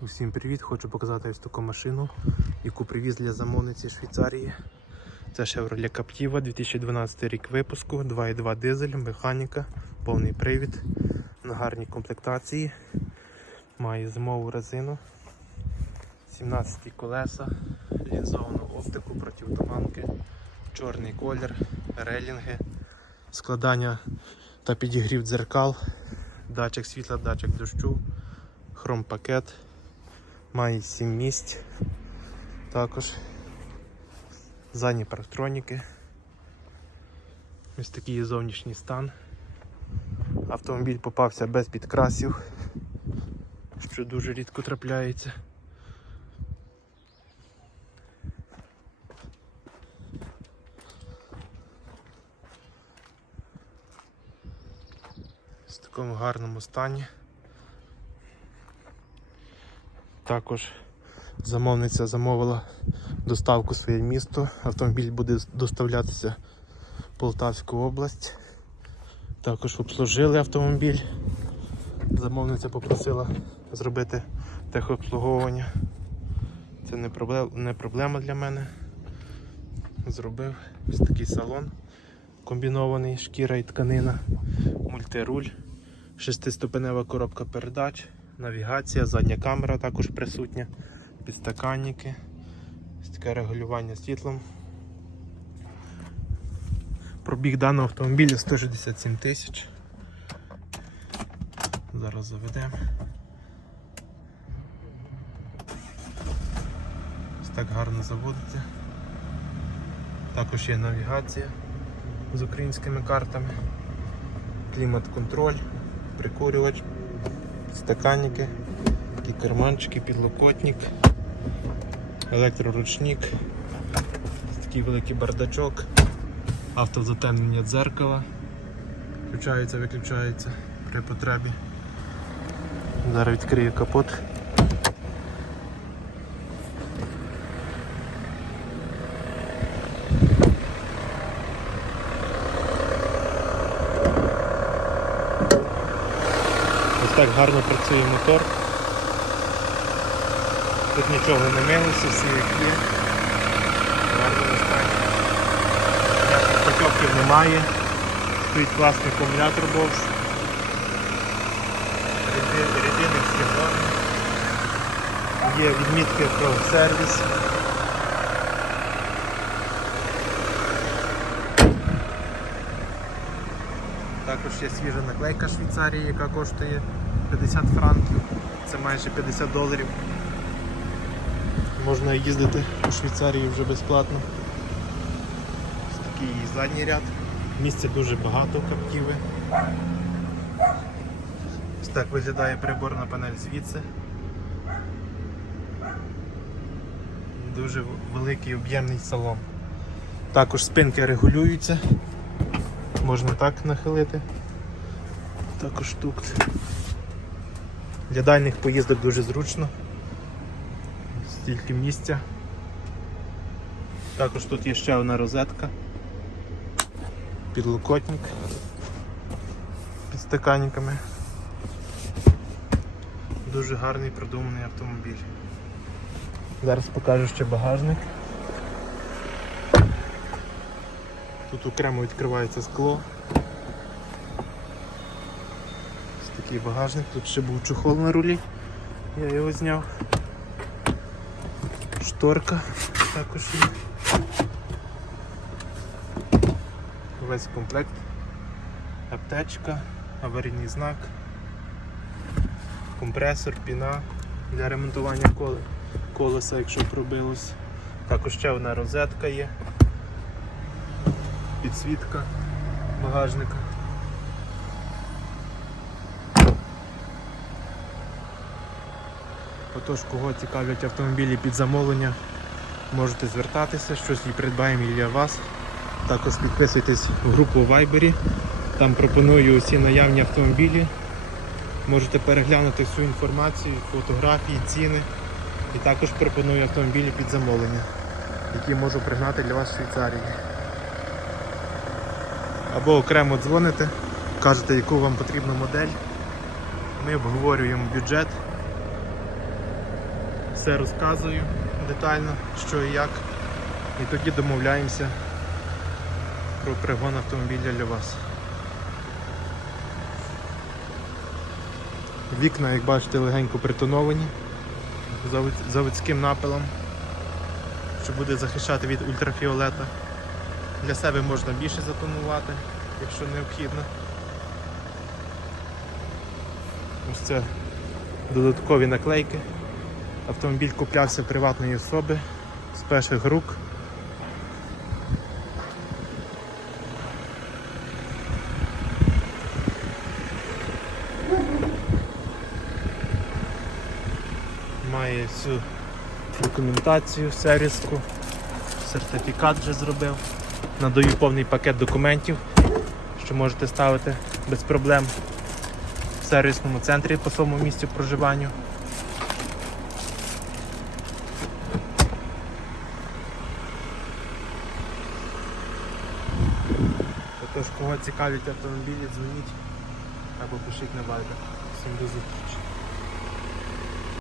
Усім привіт! Хочу показати ось таку машину, яку привіз для замовниці Швейцарії. Це Chevrolet Captiva 2012 рік випуску, 2.2 дизель, механіка, повний привід, на гарній комплектації. Має зимову резину, 17 колеса, лінзовану оптику противотуманки, чорний колір, релінги, складання та підігрів дзеркал, датчик світла, датчик дощу, хромпакет. Має 7 місць. Також задні парктроніки. Ось такий є зовнішній стан. Автомобіль попався без підкрасів, що дуже рідко трапляється. В такому гарному стані. Також замовниця замовила доставку в своє місто. Автомобіль буде доставлятися в Полтавську область. Також обслужили автомобіль. Замовниця попросила зробити техобслуговування. Це не проблема, не проблема для мене. Зробив ось такий салон комбінований, шкіра і тканина, мультируль, шестиступенева коробка передач навігація, задня камера також присутня, підстаканники, таке регулювання світлом. Пробіг даного автомобіля 167 тисяч. Зараз заведемо. Ось так гарно заводиться. Також є навігація з українськими картами, клімат-контроль, прикурювач стаканники, такі карманчики, підлокотник, електроручник, такий великий бардачок, автозатемнення дзеркала, включається, виключається при потребі. Зараз відкрию капот. Так гарно працює мотор. Тут нічого не милося, всі як є. Гарно стані. Ніяких немає. Стоїть класний акумулятор. Ряди- Рядини всі. Є відмітки про сервіс. Також є свіжа наклейка Швейцарії, яка коштує 50 франків. Це майже 50 доларів. Можна їздити у Швейцарії вже безплатно. Ось такий задній ряд. Місця дуже багато каптіви. Ось так виглядає приборна панель звідси. Дуже великий об'ємний салон. Також спинки регулюються. Можна так нахилити. Також тут. Для дальніх поїздок дуже зручно. Стільки місця. Також тут є ще одна розетка. Підлокотник під стаканниками. Дуже гарний продуманий автомобіль. Зараз покажу ще багажник. Тут окремо відкривається скло. Ось такий багажник, тут ще був чохол на рулі, я його зняв. Шторка також є. Весь комплект. Аптечка, аварійний знак, компресор, піна для ремонтування коле- колеса, якщо пробилось. Також ще одна розетка є підсвітка багажника. Отож, кого цікавлять автомобілі під замовлення, можете звертатися, щось і придбаємо і для вас. Також підписуйтесь в групу Viber. Там пропоную усі наявні автомобілі. Можете переглянути всю інформацію, фотографії, ціни. І також пропоную автомобілі під замовлення, які можу пригнати для вас в Швейцарії або окремо дзвоните, кажете, яку вам потрібна модель. Ми обговорюємо бюджет все розказую детально, що і як. І тоді домовляємося про пригон автомобіля для вас. Вікна, як бачите, легенько притоновані заводським напилом, що буде захищати від ультрафіолета. Для себе можна більше затонувати, якщо необхідно. Ось це додаткові наклейки. Автомобіль куплявся приватної особи з перших рук. Має всю документацію, сервіску, сертифікат вже зробив. Надаю повний пакет документів, що можете ставити без проблем в сервісному центрі по своєму місцю проживанню. Кого цікавлять автомобілі, дзвоніть або пишіть на Viber. Всім до зустрічі.